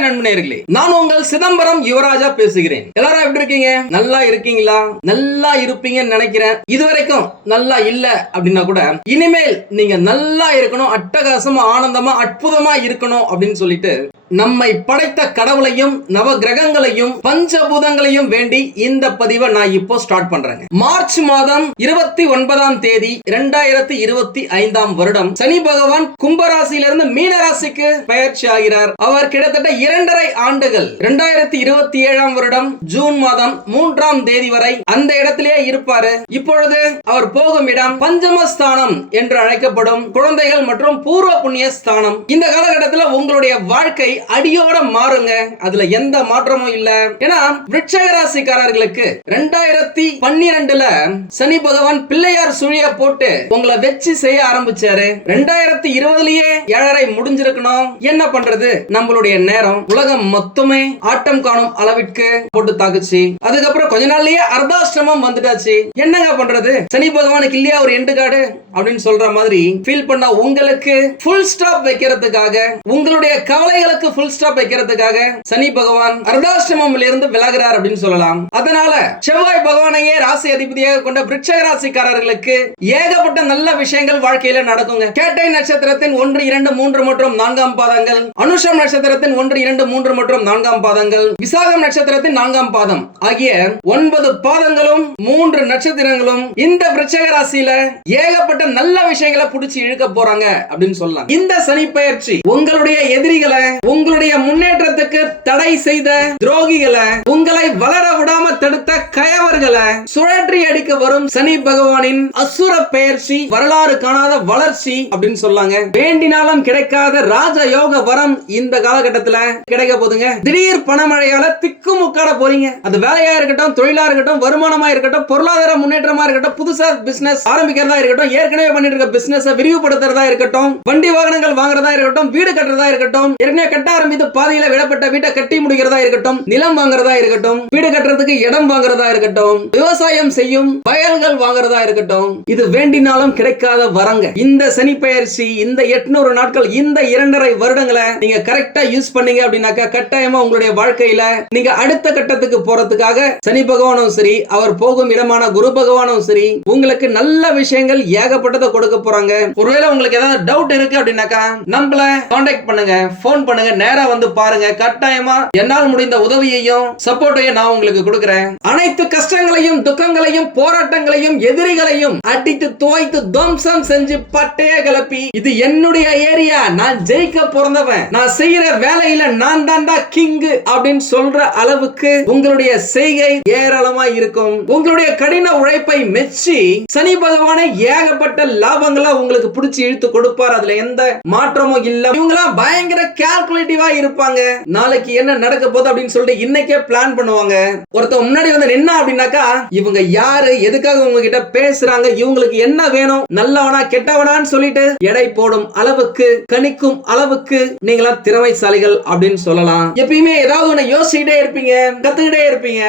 Hi நண்பனேர்களே நான் உங்கள் சிதம்பரம் யுவராஜா பேசுகிறேன். எல்லாரும் எப்படி இருக்கீங்க? நல்லா இருக்கீங்களா? நல்லா இருப்பீங்கன்னு நினைக்கிறேன். இதுவரைக்கும் நல்லா இல்ல அப்படின்னா கூட இனிமேல் நீங்க நல்லா இருக்கணும் அட்டகாசமா ஆனந்தமா அற்புதமா இருக்கணும் அப்படின்னு சொல்லிட்டு நம்மை படைத்த கடவுளையும் நவ கிரகங்களையும் பஞ்சபூதங்களையும் வேண்டி இந்த பதிவை நான் இப்போ ஸ்டார்ட் பண்றேங்க. மார்ச் மாதம் இருபத்தி ஒன்பதாம் தேதி இரண்டாயிரத்தி இருபத்தி ஐந்தாம் வருடம் சனி பகவான் கும்பராசியிலிருந்து மீன ராசிக்கு பயிற்சி ஆகிறார். அவர் கிட்டத்தட்ட இரண்டரை ஆண்டுகள் இரண்டாயிரத்தி இருபத்தி ஏழாம் வருடம் ஜூன் மாதம் மூன்றாம் தேதி வரை அந்த இடத்திலேயே இருப்பாரு. இப்பொழுது அவர் போகும் இடம் பஞ்சமஸ்தானம் என்று அழைக்கப்படும் குழந்தைகள் மற்றும் பூர்வ புண்ணிய ஸ்தானம் இந்த காலகட்டத்தில் உங்களுடைய வாழ்க்கை அடியோட மாறுங்க. அதுல எந்த மாற்றமும் இல்ல. ஏன்னா விருட்சக ராசிக்காரர்களுக்கு ரெண்டாயிரத்தி பன்னிரெண்டுல சனி பகவான் பிள்ளையார் சுழிய போட்டு உங்களை வச்சு செய்ய ஆரம்பிச்சாரு. ரெண்டாயிரத்தி இருபதுலயே ஏழரை முடிஞ்சிருக்கணும். என்ன பண்றது? நம்மளுடைய நேரம் உலகம் மொத்தமே ஆட்டம் காணும் அளவிற்கு போட்டு தாக்குச்சு. அதுக்கப்புறம் கொஞ்ச நாள்லயே அர்த்தாஷ்டமம் வந்துட்டாச்சு. என்னங்க பண்றது? சனி பகவானுக்கு இல்லையா ஒரு எண்டு காடு அப்படின்னு சொல்ற மாதிரி ஃபீல் பண்ண உங்களுக்கு ஃபுல் ஸ்டாப் வைக்கிறதுக்காக உங்களுடைய கவலைகளுக்கு ஃபுல் ஸ்டாப் வைக்கிறதுக்காக சனி பகவான் அர்த்தாஷ்டமம்ல இருந்து விலகிறார் அப்படின்னு சொல்லலாம். அதனால செவ்வாய் பகவானையே ராசி அதிபதியாக கொண்ட விருட்சக ராசிக்காரர்களுக்கு ஏகப்பட்ட நல்ல விஷயங்கள் வாழ்க்கையில நடக்குங்க. கேட்டை நட்சத்திரத்தின் ஒன்று இரண்டு மூன்று மற்றும் நான்காம் பாதங்கள் அனுஷம் நட்சத்திரத்தின் ஒன்று இரண்டு மூன்று மற்றும் நான்காம் பாதங்கள் விசாகம் நட்சத்திரத்தின் நான்காம் பாதம் ஆகிய ஒன்பது பாதங்களும் மூன்று நட்சத்திரங்களும் இந்த விருட்சக ராசியில ஏகப்பட்ட நல்ல விஷயங்களை புடிச்சு இழுக்க போறாங்க அப்படின்னு சொல்லலாம். இந்த சனி பயிற்சி உங்களுடைய எதிரிகளை உங்களுடைய முன்னேற்றத்துக்கு தடை செய்த துரோகிகளை உங்களை வளர விடாம தடுத்த கயவர்களை சுழற்றி அடிக்க வரும் சனி பகவானின் அசுர பெயர்ச்சி வரலாறு காணாத வளர்ச்சி அப்படின்னு சொல்லாங்க. வேண்டினாலும் கிடைக்காத ராஜ யோக வரம் இந்த காலகட்டத்துல கிடைக்க போதுங்க. திடீர் பணமழையால திக்கு முக்காட போறீங்க. அது வேலையா இருக்கட்டும் தொழிலா இருக்கட்டும் வருமானமா இருக்கட்டும் பொருளாதார முன்னேற்றமா இருக்கட்டும் புதுசா பிசினஸ் ஆரம்பிக்கிறதா இருக்கட்டும் ஏற்கனவே பண்ணிட்டு இருக்க பிசினஸ் விரிவுபடுத்துறதா இருக்கட்டும் வண்டி வாகனங்கள் வாங்குறதா இருக்கட்டும் வீடு கட்டுறதா இருக்கட்டும் ஏற்கனவே கட்ட வட்டாரம் மீது பாதையில விடப்பட்ட வீட்டை கட்டி முடிக்கிறதா இருக்கட்டும் நிலம் வாங்குறதா இருக்கட்டும் வீடு கட்டுறதுக்கு இடம் வாங்குறதா இருக்கட்டும் விவசாயம் செய்யும் வயல்கள் வாங்குறதா இருக்கட்டும் இது வேண்டினாலும் கிடைக்காத வரங்க. இந்த சனி பயிற்சி இந்த எட்நூறு நாட்கள் இந்த இரண்டரை வருடங்களை நீங்க கரெக்டா யூஸ் பண்ணீங்க அப்படின்னாக்கா கட்டாயமா உங்களுடைய வாழ்க்கையில நீங்க அடுத்த கட்டத்துக்கு போறதுக்காக சனி பகவானும் சரி அவர் போகும் இடமான குரு பகவானும் சரி உங்களுக்கு நல்ல விஷயங்கள் ஏகப்பட்டதை கொடுக்க போறாங்க. ஒருவேளை உங்களுக்கு ஏதாவது டவுட் இருக்கு அப்படின்னாக்கா நம்மள காண்டாக்ட் பண்ணுங்க ஃபோன் பண்ணுங்க. நேரா வந்து பாருங்க. கட்டாயமா என்னால் முடிந்த உதவியையும் சப்போர்ட்டையும் நான் உங்களுக்கு கொடுக்கிறேன். அனைத்து கஷ்டங்களையும் துக்கங்களையும் போராட்டங்களையும் எதிரிகளையும் அடித்து துவைத்து துவம்சம் செஞ்சு பட்டைய கிளப்பி இது என்னுடைய ஏரியா. நான் ஜெயிக்க பிறந்தவன். நான் செய்யற வேலையில நான் தாண்டா கிங்கு அப்படின்னு சொல்ற அளவுக்கு உங்களுடைய செய்கை ஏராளமா இருக்கும். உங்களுடைய கடின உழைப்பை மெச்சி சனி பகவானை ஏகப்பட்ட லாபங்களா உங்களுக்கு பிடிச்சி இழுத்து கொடுப்பார். அதுல எந்த மாற்றமும் இல்ல. இவங்களாம் பயங்கர பாசிட்டிவா இருப்பாங்க. நாளைக்கு என்ன நடக்க போகுது அப்படின்னு சொல்லிட்டு இன்னைக்கே பிளான் பண்ணுவாங்க. ஒருத்தன் முன்னாடி வந்து நின்னா அப்படின்னாக்கா இவங்க யாரு எதுக்காக உங்ககிட்ட பேசுறாங்க இவங்களுக்கு என்ன வேணும் நல்லவனா கெட்டவனான்னு சொல்லிட்டு எடை போடும் அளவுக்கு கணிக்கும் அளவுக்கு நீங்களா திறமைசாலிகள் அப்படின்னு சொல்லலாம். எப்பயுமே ஏதாவது ஒண்ணு யோசிக்கிட்டே இருப்பீங்க கத்துக்கிட்டே இருப்பீங்க.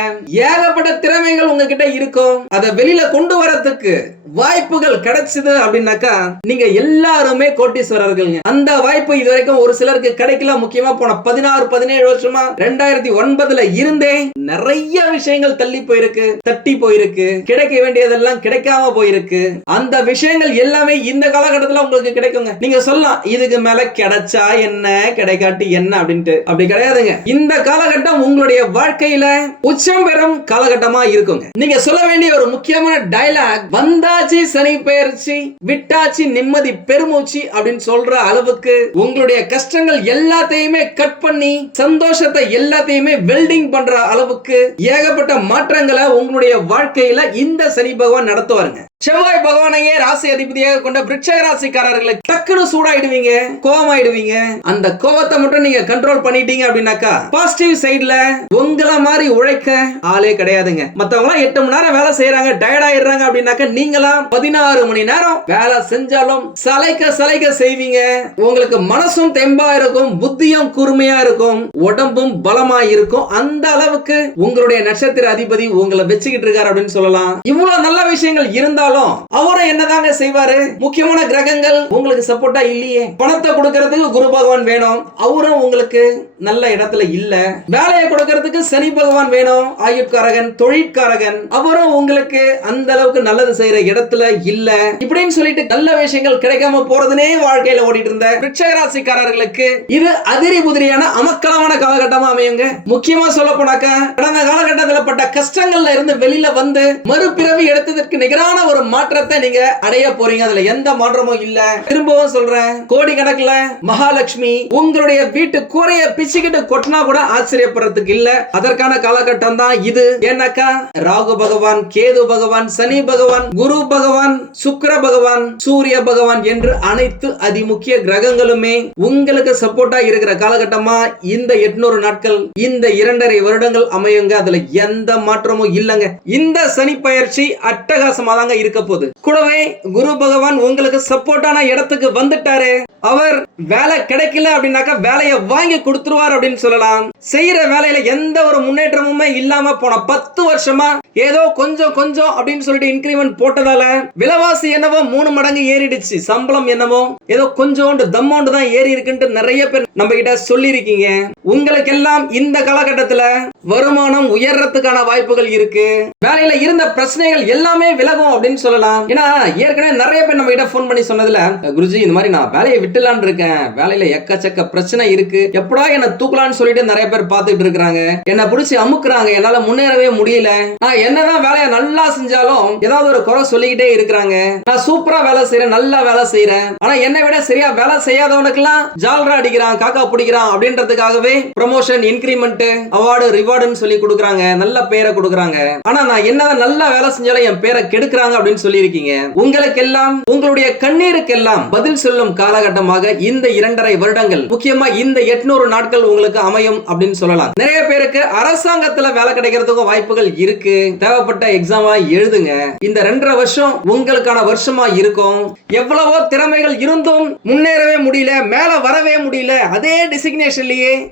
ஏகப்பட்ட திறமைகள் உங்ககிட்ட இருக்கும். அதை வெளியில கொண்டு வரத்துக்கு வாய்ப்புகள் கிடைச்சது அப்படின்னாக்கா நீங்க எல்லாருமே கோட்டீஸ்வரர்கள்ங்க. அந்த வாய்ப்பு இது வரைக்கும் ஒரு சிலருக்கு கிடைக்கல. முக்கியமா போன பதினாறு பதினேழு வருஷமா ரெண்டாயிரத்தி ஒன்பதுல இருந்தே நிறைய விஷயங்கள் தள்ளி போயிருக்கு தட்டி போயிருக்கு. கிடைக்க வேண்டியதெல்லாம் கிடைக்காம போயிருக்கு. அந்த விஷயங்கள் எல்லாமே இந்த காலகட்டத்துல உங்களுக்கு கிடைக்குங்க. நீங்க சொல்லலாம் இதுக்கு மேல கிடைச்சா என்ன? கிடைக்காட்டி என்ன? அப்படின்ட்டு. அப்படி கிடையாதுங்க. இந்த காலகட்டம் உங்களுடைய வாழ்க்கையில உச்சம் பெறும் காலகட்டமா இருக்குங்க. நீங்க சொல்ல வேண்டிய ஒரு முக்கியமான டயலாக் விட்டாச்சு சனி பெயர்ச்சி விட்டாச்சு நிம்மதி பெருமூச்சு அப்படின்னு சொல்ற அளவுக்கு உங்களுடைய கஷ்டங்கள் எல்லாத்தையுமே கட் பண்ணி சந்தோஷத்தை எல்லாத்தையுமே வெல்டிங் பண்ற அளவுக்கு ஏகப்பட்ட மாற்றங்களை உங்களுடைய வாழ்க்கையில இந்த சனி பகவான் நடத்துவாருங்க. செவ்வாய் பகவானையே ராசி அதிபதியாக கொண்ட விருட்சக ராசிக்காரர்களை டக்குனு சூடாயிடுவீங்க கோவமாயிடுவீங்க. அந்த கோவத்தை மட்டும் நீங்க கண்ட்ரோல் பண்ணிட்டீங்க அப்படின்னாக்கா பாசிட்டிவ் சைடுல உங்கள மாதிரி உழைக்க ஆளே கிடையாதுங்க. மத்தவங்க எல்லாம் எட்டு மணி நேரம் வேலை செய்யறாங்க டயர்ட் ஆயிடுறாங்க அப்படின்னாக்கா நீங்களாம் பதினாறு மணி நேரம் வேலை செஞ்சாலும் சலைக்க சலைக்க செய்வீங்க. உங்களுக்கு மனசும் தெம்பா இருக்கும் புத்தியும் கூர்மையா இருக்கும் உடம்பும் பலமா இருக்கும். அந்த அளவுக்கு உங்களுடைய நட்சத்திர அதிபதி உங்களை வச்சுக்கிட்டு இருக்காரு அப்படின்னு சொல்லலாம். இவ்வளவு நல்ல விஷயங்கள் இருந்தாலும் அவரும் என்னதாங்க செய்வாரு? முக்கியமான கிரகங்கள் உங்களுக்கு சப்போர்ட்டா இல்லையே? பணத்தை கொடுக்கறதுக்கு குரு பகவான் வேணும். அவரும் உங்களுக்கு நல்ல இடத்துல இல்ல. வேலையை கொடுக்கறதுக்கு சனி பகவான் வேணும். ஆயுட்காரகன் தொழிற்காரகன். அவரும் உங்களுக்கு அந்த அளவுக்கு நல்லது செய்யற இடத்துல இல்ல. இப்படின்னு சொல்லிட்டு நல்ல விஷயங்கள் கிடைக்காம போறதுனே வாழ்க்கையில ஓடிட்டு இருந்த விருட்சகராசிக்காரர்களுக்கு இது அதிரி புதிரியான அமக்கலமான காலகட்டமா அமையுங்க. முக்கியமா சொல்ல போனாக்கா கடந்த காலகட்டத்தில் பட்ட கஷ்டங்கள்ல இருந்து வெளியில வந்து மறுபிறவி எடுத்ததற்கு நிகரான ஒரு மாற்றத்தை நீங்க அடைய போறீங்க. அதுல எந்த மாற்றமும் இல்ல. திரும்பவும் சொல்றேன் கோடி கணக்குல மகாலட்சுமி உங்களுடைய வீட்டு கூரைய பிச்சுக்கிட்டு கொட்டினா கூட ஆச்சரியப்படுறதுக்கு இல்ல. அதற்கான காலகட்டம் தான் இது. ஏன்னாக்கா ராகு பகவான் கேது பகவான் சனி பகவான் குரு பகவான் சுக்கிர பகவான் சூரிய பகவான் என்று அனைத்து அதிமுக்கிய கிரகங்களுமே உங்களுக்கு சப்போர்ட்டா இருக்கிற காலகட்டமா இந்த எட்நூறு நாட்கள் இந்த இரண்டரை வருடங்கள் அமையுங்க. அதுல எந்த மாற்றமும் இல்லைங்க. இந்த சனி பயிற்சி அட்டகாசமா தாங்க இருக்க போகுது. கூடவே குரு பகவான் உங்களுக்கு சப்போர்ட்டான இடத்துக்கு வந்துட்டாரு. அவர் வேலை கிடைக்கல அப்படின்னாக்கா வேலையை வாங்கி கொடுத்துருவார். போவார் அப்படின்னு சொல்லலாம். செய்யற வேலையில எந்த ஒரு முன்னேற்றமுமே இல்லாம போன பத்து வருஷமா ஏதோ கொஞ்சம் கொஞ்சம் அப்படின்னு சொல்லிட்டு இன்கிரிமெண்ட் போட்டதால விலைவாசி என்னவோ மூணு மடங்கு ஏறிடுச்சு. சம்பளம் என்னவோ ஏதோ கொஞ்சோண்டு தம்மோண்டு தான் ஏறி இருக்குன்ட்டு நிறைய பேர் நம்ம கிட்ட சொல்லி இருக்கீங்க உங்களுக்கெல்லாம் இந்த காலகட்டத்துல வருமானம் உயர்றதுக்கான வாய்ப்புகள் இருக்கு. வேலையில இருந்த பிரச்சனைகள் எல்லாமே விலகும் அப்படின்னு சொல்லலாம். ஏன்னா ஏற்கனவே நிறைய பேர் நம்ம கிட்ட போன் பண்ணி சொன்னதுல குருஜி இந்த மாதிரி நான் வேலையை விட்டுலான் இருக்கேன். வேலையில எக்கச்சக்க பிரச்சனை இருக்கு. எப்படா என்ன தூக்கலான்னு சொல்லிட்டு நிறைய பேர் பார்த்துட்டு இருக்கிறாங்க. என்ன பிடிச்சி அமுக்குறாங்க. என்னால முன்னேறவே முடியல. நான் என்னதான் வேலையை நல்லா செஞ்சாலும் ஏதாவது ஒரு குறை சொல்லிக்கிட்டே இருக்கிறாங்க. நான் சூப்பரா வேலை செய்யறேன் நல்லா வேலை செய்யறேன் ஆனா என்னை விட சரியா வேலை செய்யாதவனுக்கெல்லாம் ஜால்ரா அடிக்கிறான் காக்கா பிடிக்கிறான் அப்படின்றதுக்காகவே ப்ரமோஷன் இன்கிரிமெண்ட் அவார்டு ரிவார்டுன்னு சொல்லி கொடுக்குறாங்க. நல்ல பேரை கொடுக்குறாங்க. ஆனா நான் என்னதான் நல்லா வேலை செஞ்சாலும் என் பேரை கெடுக்கிறாங்க அப்படின்னு சொல்லியிருக்கீங்க. உங்களுக்கெல்லாம் உங்களுடைய கண்ணீருக்கெல்லாம் பதில் சொல்லும் காலகட்டமாக இந்த இரண்டரை வருடங்கள் முக்கியமா இந்த எட்நூறு நாட்கள் உங்களுக்கு அமையும் அப்படின்னு சொல்லலாம். நிறைய பேருக்கு அரசாங்கத்துல வேலை கிடைக்கிறதுக்கும் வாய்ப்புகள் இருக்கு. தேவைப்பட்ட எக்ஸாமா எழுதுங்க. இந்த ரெண்டரை வருஷம் உங்களுக்கான வருஷமா இருக்கும். எவ்வளவோ திறமைகள் இருந்தும் முன்னேறவே முடியல மேல வரவே முடியல. அதே டெசிக்னேஷன்லயே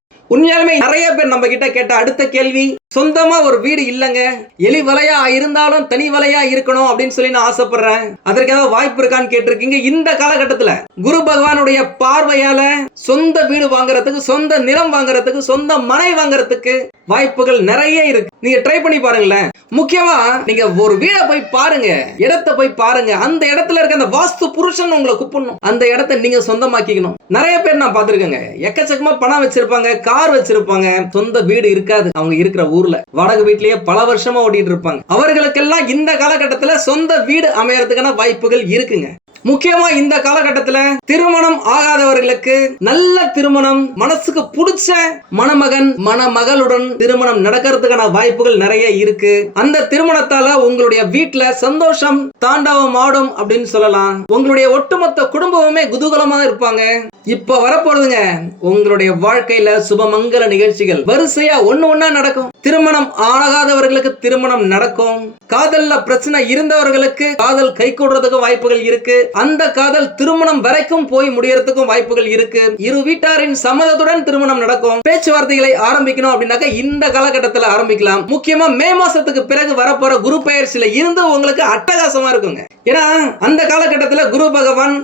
உண்மையாலுமே நிறைய பேர் நம்ம கிட்ட கேட்ட அடுத்த கேள்வி சொந்தமா ஒரு வீடு இல்லைங்க. எலி வலையா இருந்தாலும் தனி வலையா இருக்கணும் அப்படின்னு சொல்லி நான் ஆசைப்படுறேன். அதற்கு ஏதாவது வாய்ப்பு இருக்கான்னு கேட்டிருக்கீங்க. இந்த காலகட்டத்துல குரு பகவானுடைய பார்வையால சொந்த வீடு வாங்குறதுக்கு சொந்த நிலம் வாங்குறதுக்கு சொந்த மனை வாங்குறதுக்கு வாய்ப்புகள் நிறைய இருக்கு. நீங்க ட்ரை பண்ணி பாருங்களேன். முக்கியமா நீங்க ஒரு வீடை போய் பாருங்க. இடத்தை போய் பாருங்க. அந்த இடத்துல இருக்க அந்த வாஸ்து புருஷன் உங்களை கூப்பிடணும். அந்த இடத்த நீங்க சொந்தமாக்கிக்கணும். நிறைய பேர் நான் பார்த்திருக்கேங்க. எக்கச்சக்கமா பணம் வச்சிருப்பாங்க கார் வச்சிருப்பாங்க. சொந்த வீடு இருக்காது. அவங்க இருக்கிற ஊர் ஊர்ல. வடகு வீட்லயே பல வருஷமா ஓட்டிட்டு இருப்பாங்க. அவர்களுக்கெல்லாம் இந்த காலகட்டத்துல சொந்த வீடு அமையறதுக்கான வாய்ப்புகள் இருக்குங்க. முக்கியமா இந்த காலகட்டத்துல திருமணம் ஆகாதவர்களுக்கு நல்ல திருமணம் மனசுக்கு பிடிச்ச மணமகன் மணமகளுடன் திருமணம் நடக்கிறதுக்கான வாய்ப்புகள் நிறைய இருக்கு. அந்த திருமணத்தால உங்களுடைய வீட்டுல சந்தோஷம் தாண்டவம் ஆடும் அப்படின்னு சொல்லலாம். உங்களுடைய ஒட்டுமொத்த குடும்பமுமே குதூகலமா இருப்பாங்க. இப்ப வரப்போறதுங்க உங்களுடைய வாழ்க்கையில சுபமங்கல நிகழ்ச்சிகள். வரிசையா ஒண்ணு ஒண்ணா நடக்கும். திருமணம் ஆகாதவர்களுக்கு திருமணம் நடக்கும். காதல்ல பிரச்சனை இருந்தவர்களுக்கு காதல் கை கூடுறதுக்கு வாய்ப்புகள் இருக்கு. அந்த காதல் திருமணம் வரைக்கும் போய் முடியறதுக்கும் வாய்ப்புகள் இருக்கு. இரு வீட்டாரின் சம்மதத்துடன் திருமணம் நடக்கும். பேச்சுவார்த்தைகளை ஆரம்பிக்கணும் அப்படின்னாக்க இந்த காலகட்டத்தில் ஆரம்பிக்கலாம். முக்கியமா மே மாசத்துக்கு பிறகு வரப்போற குரு பயிற்சியில இருந்து உங்களுக்கு அட்டகாசமா இருக்குங்க. ஏன்னா அந்த காலகட்டத்தில் குரு பகவான்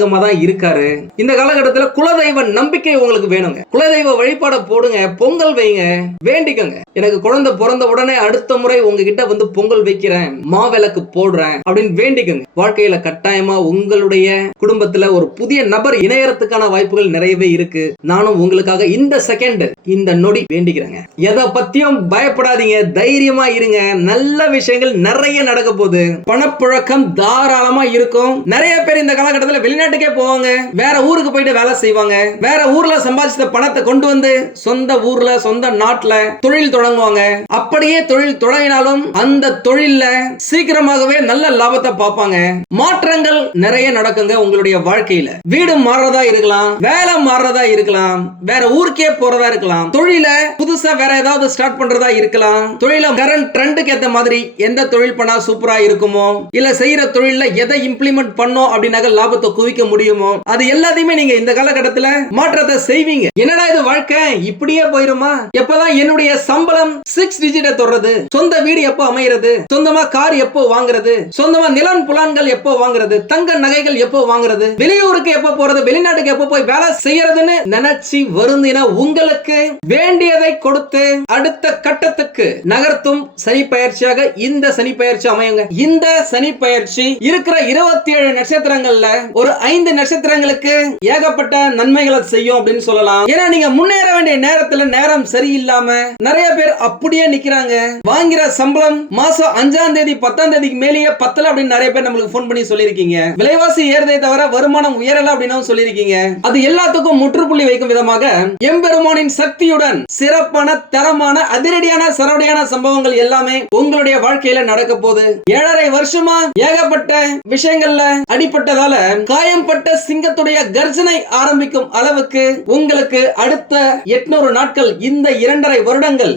சாதகமா தான் இருக்காரு. இந்த காலகட்டத்துல குலதெய்வ நம்பிக்கை உங்களுக்கு வேணுங்க. குலதெய்வ வழிபாட போடுங்க பொங்கல் வைங்க வேண்டிக்கோங்க. எனக்கு குழந்தை பிறந்த உடனே அடுத்த முறை உங்ககிட்ட வந்து பொங்கல் வைக்கிறேன் மாவிளக்கு போடுறேன் அப்படின்னு வேண்டிக்கோங்க. வாழ்க்கையில கட்டாயமா உங்களுடைய குடும்பத்துல ஒரு புதிய நபர் இணையறதுக்கான வாய்ப்புகள் நிறையவே இருக்கு. நானும் உங்களுக்காக இந்த செகண்ட் இந்த நொடி வேண்டிக்கிறேங்க. எதை பத்தியும் பயப்படாதீங்க தைரியமா இருங்க. நல்ல விஷயங்கள் நிறைய நடக்க போகுது. பணப்புழக்கம் தாராளமா இருக்கும். நிறைய பேர் இந்த காலகட்டத்தில் வெளிநாட்டுக்கே போவாங்க. வேற ஊருக்கு போயிட்டு வேலை செய்வாங்க. வேற ஊர்ல சம்பாதிச்ச பணத்தை கொண்டு வந்து சொந்த ஊர்ல சொந்த நாட்டுல தொழில் தொடங்குவாங்க. அப்படியே தொழில் தொடங்கினாலும் அந்த தொழில்ல சீக்கிரமாகவே நல்ல லாபத்தை பார்ப்பாங்க. மாற்றங்கள் நிறைய நடக்குங்க உங்களுடைய வாழ்க்கையில. வீடு மாறுறதா இருக்கலாம் வேலை மாறுறதா இருக்கலாம் வேற ஊருக்கே போறதா இருக்கலாம் தொழில புதுசா வேற ஏதாவது ஸ்டார்ட் பண்றதா இருக்கலாம் தொழில கரண்ட் ட்ரெண்டுக்கு ஏத்த மாதிரி எந்த தொழில் பண்ணா சூப்பரா இருக்குமோ இல்ல செய்யற தொழில எதை இம்ப்ளிமெண்ட் பண்ணோம் அப்படின்னாக்க லாபத்தை குவிக்க முடியுமோ? அது எல்லாத்தையுமே நீங்க இந்த காலகட்டத்துல மாற்றத்தை செய்வீங்க. என்னடா இது வாழ்க்கை? இப்படியே போயிருமா? எப்பதான் என்னுடைய சம்பளம் சிக்ஸ் டிஜிட்டை தொடர்றது சொந்த வீடு எப்போ அமைகிறது சொந்தமா கார் எப்போ வாங்குறது? சொந்தமா நிலம் புலான்கள் எப்போ வாங்குறது? தங்க நகைகள் எப்போ வாங்குறது? வெளியூருக்கு எப்போ போறது? வெளிநாட்டுக்கு எப்போ போய் வேலை செய்யறதுன்னு நினைச்சு வருந்தின உங்களுக்கு வேண்டியதை கொடுத்து அடுத்த கட்டத்துக்கு நகர்த்தும் சனி பயிற்சியாக இந்த சனி பயிற்சி அமையுங்க. இந்த சனி பயிற்சி இருக்கிற இருபத்தி ஏழு நட்சத்திரங்கள்ல ஒரு ஐந்து நட்சத்திரங்களுக்கு ஏகப்பட்ட நன்மைகளை செய்யும் அப்படின்னு சொல்லலாம். ஏன்னா நீங்க முன்னேற வேண்டிய நேரத்துல நேரம் சரியில்லாம நிறைய பேர் அப்படியே நிக்கிறாங்க. வாங்குற சம்பளம் மாசம் அஞ்சாம் தேதி பத்தாம் தேதிக்கு மேலேயே பத்தல அப்படின்னு நிறைய பேர் நம்மளுக்கு போன் பண்ணி சொல்லியிருக்கீங்க. விலைவாசி ஏறதே தவிர வருமானம் உயரல அப்படின்னு சொல்லியிருக்கீங்க. அது எல்லாத்துக்கும் முற்றுப்புள்ளி வைக்கும் விதமாக எம்பெருமானின் சக்தியுடன் சிறப்பான தரமான அதிரடியான சரவடியான சம்பவங்கள் எல்லாமே உங்களுடைய வாழ்க்கையில நடக்க போகுது. ஏழரை வருஷமா ஏகப்பட்ட விஷயங்கள்ல அடிப்பட்டதால காய காயம்பட்ட சிங்கத்துடைய கர்ஜனை ஆரம்பிக்கும் அளவுக்கு உங்களுக்கு அடுத்த எட்நூறு நாட்கள் இந்த இரண்டரை வருடங்கள்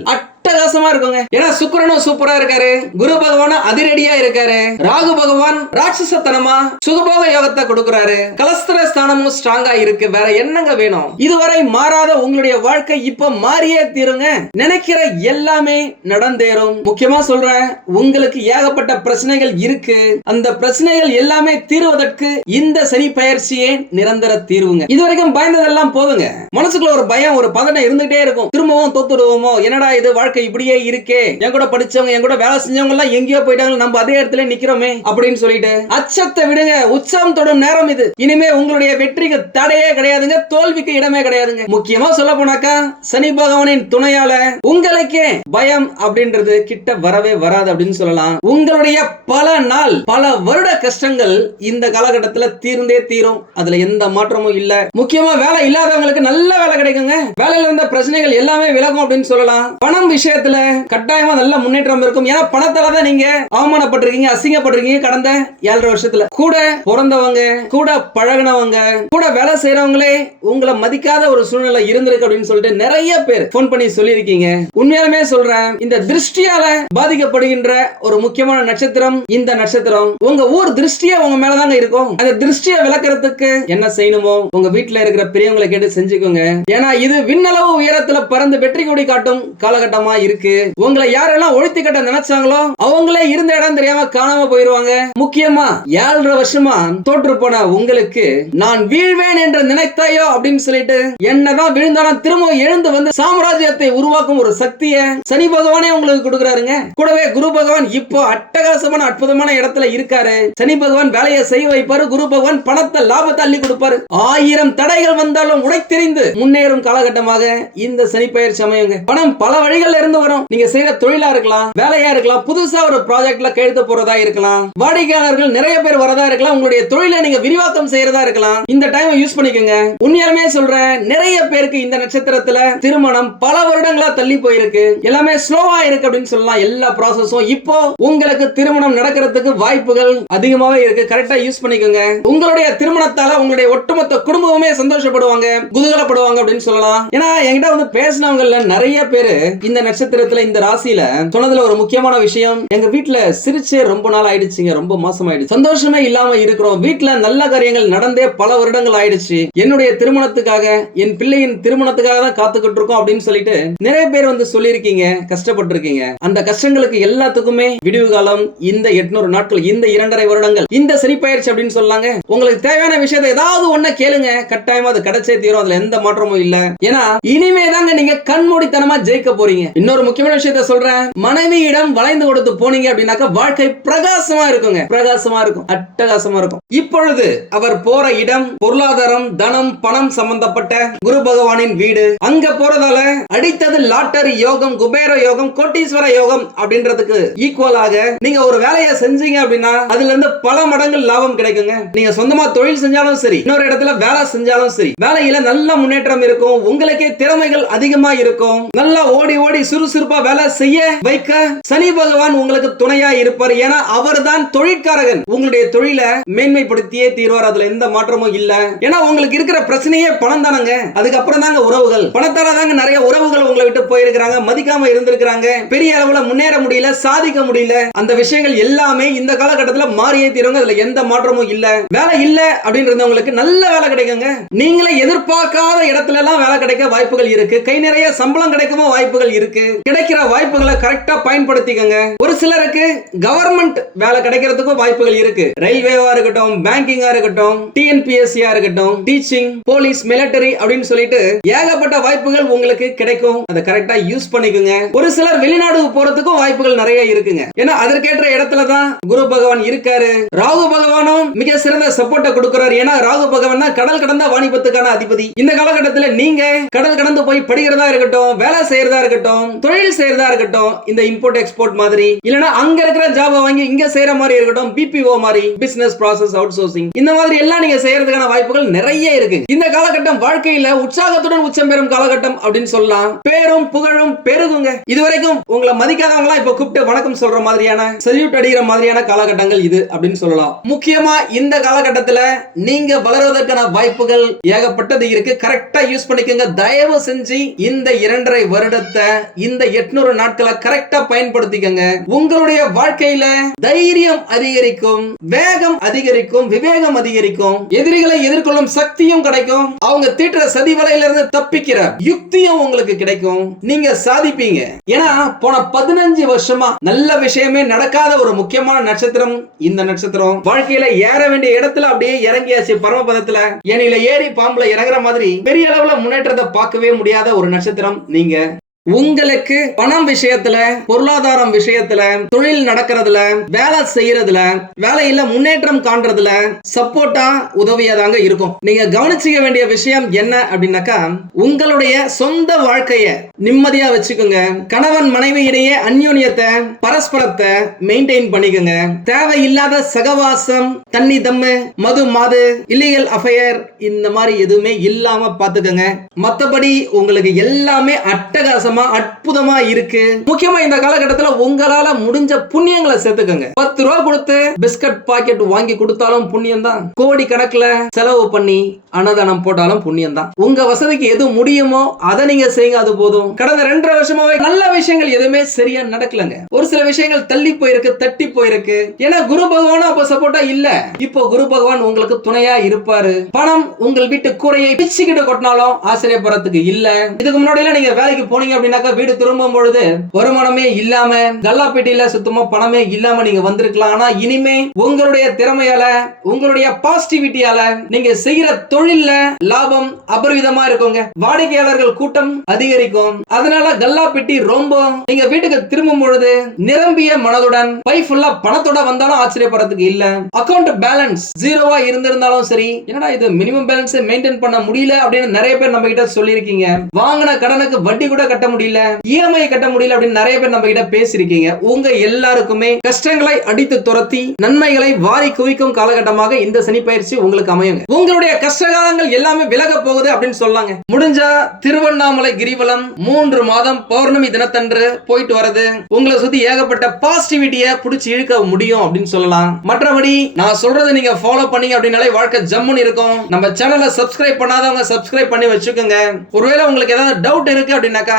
அட்டகாசமா இருக்குங்க. ஏன்னா சுக்கரனும் சூப்பரா இருக்காரு. குரு பகவானும் அதிரடியா இருக்காரு. ராகு பகவான் ராட்சசத்தனமா சுகபோக யோகத்தை கொடுக்கறாரு. கலஸ்திர ஸ்தானமும் ஸ்ட்ராங்கா இருக்கு. வேற என்னங்க வேணும்? இதுவரை மாறாத உங்களுடைய வாழ்க்கை இப்ப மாறியே தீருங்க. நினைக்கிற எல்லாமே நடந்தேறும். முக்கியமா சொல்றேன் உங்களுக்கு ஏகப்பட்ட பிரச்சனைகள் இருக்கு. அந்த பிரச்சனைகள் எல்லாமே தீருவதற்கு இந்த சனி பயிற்சியே நிரந்தர தீர்வுங்க. இதுவரைக்கும் பயந்ததெல்லாம் போதுங்க. மனசுக்குள்ள ஒரு பயம் ஒரு பதனை இருந்துகிட்டே இருக்கும். திரும்பவும் தோத்துடுவோமோ? என்னடா இது வாழ்க்கை வாழ்க்கை இப்படியே இருக்கே. என் கூட படிச்சவங்க என் கூட வேலை செஞ்சவங்க எல்லாம் எங்கேயோ போயிட்டாங்க நம்ம அதே இடத்துல நிக்கிறோமே அப்படின்னு சொல்லிட்டு அச்சத்தை விடுங்க. உற்சாகம் தொடும் நேரம் இது. இனிமே உங்களுடைய வெற்றிக்கு தடையே கிடையாதுங்க. தோல்விக்கு இடமே கிடையாதுங்க. முக்கியமா சொல்ல போனாக்கா சனி பகவானின் துணையால உங்களுக்கே பயம் அப்படின்றது கிட்ட வரவே வராது அப்படின்னு சொல்லலாம். உங்களுடைய பல நாள் பல வருட கஷ்டங்கள் இந்த காலகட்டத்துல தீர்ந்தே தீரும். அதுல எந்த மாற்றமும் இல்ல. முக்கியமா வேலை இல்லாதவங்களுக்கு நல்ல வேலை கிடைக்குங்க. வேலையில இருந்த பிரச்சனைகள் எல்லாமே விலகும் அப்படின்னு சொல்லலாம். பணம் விஷயத்துல கட்டாயமா நல்ல முன்னேற்றம் இருக்கும். ஏன்னா பணத்தால தான் நீங்க அவமானப்பட்டிருக்கீங்க அசிங்கப்பட்டிருக்கீங்க கடந்த ஏழரை வருஷத்துல. கூட பிறந்தவங்க கூட பழகினவங்க கூட வேலை செய்யறவங்களே உங்களை மதிக்காத ஒரு சூழ்நிலை இருந்திருக்கு அப்படின்னு சொல்லிட்டு நிறைய பேர் போன் பண்ணி சொல்லியிருக்கீங்க. உண்மையாலுமே சொல்றேன் இந்த திருஷ்டியால பாதிக்கப்படுகின்ற ஒரு முக்கியமான நட்சத்திரம் இந்த நட்சத்திரம். உங்க ஊர் திருஷ்டியா உங்க மேலதாங்க இருக்கும். அந்த திருஷ்டியை விளக்குறதுக்கு என்ன செய்யணுமோ உங்க வீட்டுல இருக்கிற பெரியவங்களை கேட்டு செஞ்சுக்கோங்க. ஏன்னா இது விண்ணளவு உயரத்துல பறந்து வெற்றி கொடி காட்டும் காலகட்டமா காரணமா இருக்கு? உங்களை யாரெல்லாம் ஒழித்து கட்ட நினைச்சாங்களோ அவங்களே இருந்த இடம் தெரியாம காணாம போயிருவாங்க. முக்கியமா ஏழரை வருஷமா தோற்று போன உங்களுக்கு நான் வீழ்வேன் என்று நினைத்தாயோ அப்படின்னு சொல்லிட்டு என்னதான் விழுந்தாலும் திரும்ப எழுந்து வந்து சாம்ராஜ்யத்தை உருவாக்கும் ஒரு சக்திய சனி பகவானே உங்களுக்கு கொடுக்குறாருங்க. கூடவே குரு பகவான் இப்போ அட்டகாசமான அற்புதமான இடத்துல இருக்காரு. சனி பகவான் வேலையை செய்ய வைப்பாரு. குரு பகவான் பணத்தை லாபத்தை அள்ளி கொடுப்பாரு. ஆயிரம் தடைகள் வந்தாலும் உடைத்தெறிந்து முன்னேறும் காலகட்டமாக இந்த சனி பயிற்சி அமையுங்க. பணம் பல வழிகள் இருந்து வரும் நீங்க செய்யற தொழிலா இருக்கலாம் வேலையா இருக்கலாம் புதுசா ஒரு ப்ராஜெக்ட்ல கையெழுத்து போறதா இருக்கலாம் வாடிக்கையாளர்கள் நிறைய பேர் வரதா இருக்கலாம் உங்களுடைய தொழிலை நீங்க விரிவாக்கம் செய்யறதா இருக்கலாம். இந்த டைம் யூஸ் பண்ணிக்கோங்க. உண்மையாலுமே சொல்றேன் நிறைய பேருக்கு இந்த நட்சத்திரத்துல திருமணம் பல வருடங்களா தள்ளி போயிருக்கு. எல்லாமே ஸ்லோவா இருக்கு அப்படின்னு சொல்லலாம். எல்லா ப்ராசஸும் இப்போ உங்களுக்கு திருமணம் நடக்கிறதுக்கு வாய்ப்புகள் அதிகமாவே இருக்கு. கரெக்டா யூஸ் பண்ணிக்கோங்க. உங்களுடைய திருமணத்தால உங்களுடைய ஒட்டுமொத்த குடும்பமே சந்தோஷப்படுவாங்க குதூகலப்படுவாங்க அப்படின்னு சொல்லலாம். ஏன்னா என்கிட்ட வந்து பேசினவங்கல நிறைய பேரு இந்த நட்சத்திரத்துல இந்த ராசியில சொன்னதுல ஒரு முக்கியமான விஷயம் எங்க வீட்டுல சிரிச்சே ரொம்ப நாள் ஆயிடுச்சுங்க ரொம்ப மாசம் ஆயிடுச்சு சந்தோஷமே இல்லாம இருக்கிறோம். வீட்டுல நல்ல காரியங்கள் நடந்தே பல வருடங்கள் ஆயிடுச்சு. என்னுடைய திருமணத்துக்காக என் பிள்ளையின் திருமணத்துக்காக தான் காத்துக்கிட்டு இருக்கோம் அப்படின்னு சொல்லிட்டு நிறைய பேர் வந்து சொல்லியிருக்கீங்க கஷ்டப்பட்டிருக்கீங்க. அந்த கஷ்டங்களுக்கு எல்லாத்துக்குமே விடிவு காலம் இந்த எட்நூறு நாட்கள் இந்த இரண்டரை வருடங்கள் இந்த சரிப்பாயிருச்சு அப்படின்னு சொல்லாங்க. உங்களுக்கு தேவையான விஷயத்தை ஏதாவது ஒண்ண கேளுங்க. கட்டாயமா அது கிடைச்சே தீரும். அதுல எந்த மாற்றமும் இல்ல. ஏன்னா இனிமே தாங்க நீங்க கண்மூடித்தனமா ஜெயிக்க போறீங்க. இன்னொரு முக்கியமான விஷயத்த சொல்றேன். மனைவியிடம் வளைந்து கொடுத்து போனீங்க அப்படின்னாக்க வாழ்க்கை பிரகாசமா இருக்குங்க. பிரகாசமா இருக்கும். அட்டகாசமா இருக்கும். இப்பொழுது அவர் போற இடம் பொருளாதாரம் தனம் பணம் சம்பந்தப்பட்ட குரு பகவானின் வீடு. அங்க போறதால அடித்தது லாட்டரி யோகம் குபேர யோகம் கோட்டீஸ்வர யோகம் அப்படின்றதுக்கு ஈக்குவலாக நீங்க ஒரு வேலையை செஞ்சீங்க அப்படின்னா அதுல இருந்து பல மடங்கு லாபம் கிடைக்குங்க. நீங்க சொந்தமா தொழில் செஞ்சாலும் சரி இன்னொரு இடத்துல வேலை செஞ்சாலும் சரி வேலையில நல்ல முன்னேற்றம் இருக்கும். உங்களுக்கே திறமைகள் அதிகமா இருக்கும். நல்லா ஓடி ஓடி சுறுசுறுப்பா வேலை செய்ய வைக்க சனி பகவான் உங்களுக்கு துணையா இருப்பார். ஏன்னா அவர் தான் தொழிற்காரகன். உங்களுடைய தொழிலை மேன்மைப்படுத்தியே தீர்வார். அதுல எந்த மாற்றமும் இல்ல. ஏன்னா உங்களுக்கு இருக்கிற பிரச்சனையே பணம் தானங்க. அதுக்கப்புறம் தாங்க உறவுகள். பணத்தால தாங்க நிறைய உறவுகள் உங்களை விட்டு போயிருக்கிறாங்க. மதிக்காம இருந்திருக்கிறாங்க. பெரிய அளவுல முன்னேற முடியல சாதிக்க முடியல. அந்த விஷயங்கள் எல்லாமே இந்த காலகட்டத்துல மாறியே தீருங்க. அதுல எந்த மாற்றமும் இல்ல. வேலை இல்ல அப்படின்னு இருந்தவங்களுக்கு நல்ல வேலை கிடைக்குங்க. நீங்களே எதிர்பார்க்காத இடத்துல எல்லாம் வேலை கிடைக்க வாய்ப்புகள் இருக்கு. கை நிறைய சம்பளம் கிடைக்கவும் வாய்ப்புகள் இருக்கு. கிடைக்கிற வாய்ப்புகளை கரெக்டா பயன்படுத்திக்கங்க. ஒரு சிலருக்கு கவர்மெண்ட் வேலை கிடைக்கிறதுக்கும் வாய்ப்புகள் இருக்கு. ரயில்வேவா இருக்கட்டும் பேங்கிங்கா இருக்கட்டும் டிஎன்பிஎஸ்சியா இருக்கட்டும் டீச்சிங் போலீஸ் மிலிட்டரி அப்படின்னு சொல்லிட்டு ஏகப்பட்ட வாய்ப்புகள் உங்களுக்கு கிடைக்கும். அதை கரெக்டா யூஸ் பண்ணிக்கோங்க. ஒரு சிலர் வெளிநாடு போறதுக்கும் வாய்ப்புகள் நிறைய இருக்குங்க. ஏன்னா அதற்கேற்ற இடத்துல தான் குரு பகவான் இருக்காரு. ராகு பகவானும் மிக சிறந்த சப்போர்ட்டை கொடுக்கிறார். ஏன்னா ராகு பகவான் கடல் கடந்த வாணிபத்துக்கான அதிபதி. இந்த காலகட்டத்தில் நீங்க கடல் கடந்து போய் படிக்கிறதா இருக்கட்டும் வேலை செய்யறதா இருக்கட்டும் தொழில் செய்யறதா இருக்கட்டும் இந்த இம்போர்ட் எக்ஸ்போர்ட் மாதிரி. இல்லனா அங்க இருக்கிற ஜாபை வாங்கி இங்க செய்யற மாதிரி இருக்கட்டும் பிபிஓ மாதிரி பிசினஸ் ப்ராசஸ் அவுட் சோர்சிங் இந்த மாதிரி எல்லாம் நீங்க செய்யறதுக்கான வாய்ப்புகள் நிறைய இருக்கு. இந்த காலகட்டம் வாழ்க்கையில உற்சாகத்துடன் உச்சம் பெறும் காலகட்டம் அப்படின்னு சொல்லலாம். பேரும் புகழும் பெருகுங்க. இதுவரைக்கும் உங்களை மதிக்காதவங்க எல்லாம் இப்ப கூப்பிட்டு வணக்கம் சொல்ற மாதிரியான செல்யூட் அடிக்கிற மாதிரியான காலகட்டங்கள் இது அப்படின்னு சொல்லலாம். முக்கியமா இந்த காலகட்டத்துல நீங்க வளர்வதற்கான வாய்ப்புகள் ஏகப்பட்டது இருக்கு. கரெக்டா யூஸ் பண்ணிக்கோங்க. தயவு செஞ்சு இந்த இரண்டரை வருடத்தை இந்த எட்நூறு நாட்களை கரெக்டா பயன்படுத்திக்கங்க. உங்களுடைய வாழ்க்கையில தைரியம் அதிகரிக்கும் வேகம் அதிகரிக்கும் விவேகம் அதிகரிக்கும் எதிரிகளை எதிர்கொள்ளும் சக்தியும் கிடைக்கும். அவங்க தீட்டுற சதி வலையில இருந்து தப்பிக்கிற யுக்தியும் உங்களுக்கு கிடைக்கும். நீங்க சாதிப்பீங்க. ஏன்னா போன பதினஞ்சு வருஷமா நல்ல விஷயமே நடக்காத ஒரு முக்கியமான நட்சத்திரம் இந்த நட்சத்திரம். வாழ்க்கையில ஏற வேண்டிய இடத்துல அப்படியே இறங்கியாச்சு பரமபதத்துல. ஏனில ஏறி பாம்புல இறங்குற மாதிரி பெரிய அளவுல முன்னேற்றத்தை பார்க்கவே முடியாத ஒரு நட்சத்திரம் நீங்க. உங்களுக்கு பணம் விஷயத்துல பொருளாதாரம் விஷயத்துல தொழில் நடக்கிறதுல வேலை செய்யறதுல வேலையில முன்னேற்றம் காண்றதுல சப்போர்ட்டா உதவியா தாங்க இருக்கும். நீங்க கவனிச்சுக்க வேண்டிய விஷயம் என்ன அப்படின்னாக்கா உங்களுடைய சொந்த வாழ்க்கைய நிம்மதியா வச்சுக்கோங்க. கணவன் மனைவி இடையே அந்யோன்யத்தை பரஸ்பரத்தை மெயின்டைன் பண்ணிக்கோங்க. தேவையில்லாத சகவாசம் தண்ணி தம்மு மது மாது இல்லீகல் அஃபையர் இந்த மாதிரி எதுவுமே இல்லாம பாத்துக்கோங்க மத்தபடி உங்களுக்கு எல்லாமே அட்டகாசம் அற்புதமா இருக்கு. முக்கியமா இந்த காலகட்டத்துல உங்களால முடிஞ்ச புண்ணியங்களை சேர்த்துக்கோங்க. பத்து ரூபா கொடுத்து பிஸ்கட் பாக்கெட் வாங்கி கொடுத்தாலும் புண்ணியம் தான் கோடி கணக்குல செலவு பண்ணி அன்னதானம் போட்டாலும் புண்ணியம் தான் உங்க வசதிக்கு எது முடியுமோ அதை நீங்க செய்யுங்க அது போதும். கடந்த ரெண்டரை வருஷமாவே நல்ல விஷயங்கள் எதுவுமே சரியா நடக்கலங்க. ஒரு சில விஷயங்கள் தள்ளி போயிருக்கு தட்டி போயிருக்கு. ஏன்னா குரு பகவானும் அப்ப சப்போர்ட்டா இல்ல. இப்போ குரு பகவான் உங்களுக்கு துணையா இருப்பாரு. பணம் உங்கள் வீட்டு கூரையை பிச்சுக்கிட்டு கொட்டினாலும் ஆச்சரியப்படுறதுக்கு இல்ல. இதுக்கு முன்னாடி நீங்க வேலைக்கு போனீங்க அப்படின்னாக்கா வீடு திரும்பும் பொழுது வருமானமே இல்லாம கல்லாப்பேட்டையில சுத்தமா பணமே இல்லாம நீங்க வந்திருக்கலாம். ஆனா இனிமே உங்களுடைய திறமையால உங்களுடைய பாசிட்டிவிட்டியால நீங்க செய்யற தொழில்ல லாபம் அபரிவிதமா இருக்குங்க. வாடிக்கையாளர்கள் கூட்டம் அதிகரிக்கும். அதனால கல்லாப்பெட்டி ரொம்ப நீங்க வீட்டுக்கு திரும்பும் பொழுது நிரம்பிய மனதுடன் பை ஃபுல்லா பணத்தோட வந்தாலும் ஆச்சரியப்படுறதுக்கு இல்ல. அக்கௌண்ட் பேலன்ஸ் ஜீரோவா இருந்திருந்தாலும் சரி என்னடா இது மினிமம் பேலன்ஸ் மெயின்டைன் பண்ண முடியல அப்படின்னு நிறைய பேர் நம்ம கிட்ட சொல்லியிருக்கீங்க. வாங்கின கடனுக்கு வட்டி கூட கட்ட முடியல இஎம்ஐ கட்ட முடியல அப்படின்னு நிறைய பேர் நம்ம கிட்ட பேசியிருக்கீங்க. உங்க எல்லாருக்குமே கஷ்டங்களை அடித்து துரத்தி நன்மைகளை வாரி குவிக்கும் காலகட்டமாக இந்த சனி பயிற்சி உங்களுக்கு அமையுங்க. உங்களுடைய கஷ்டகாலங்கள் எல்லாமே விலக போகுது அப்படின்னு சொல்லாங்க. முடிஞ்சா திருவண்ணாமலை கிரிவலம் மூன்று மாதம் பௌர்ணமி தினத்தன்று போயிட்டு வரது உங்களை சுத்தி ஏகப்பட்ட பாசிட்டிவிட்டிய புடிச்சு இழுக்க முடியும் அப்படின்னு சொல்லலாம். மற்றபடி நான் சொல்றதை நீங்க ஃபாலோ பண்ணீங்க அப்படின்னாலே வாழ்க்கை ஜம்முன்னு இருக்கும். நம்ம சேனலை சப்ஸ்கிரைப் பண்ணாதவங்க சப்ஸ்கிரைப் பண்ணி வச்சுக்கோங்க. ஒருவேளை உங்களுக்கு ஏதாவது டவுட் இருக்கு அப்படின்னாக்கா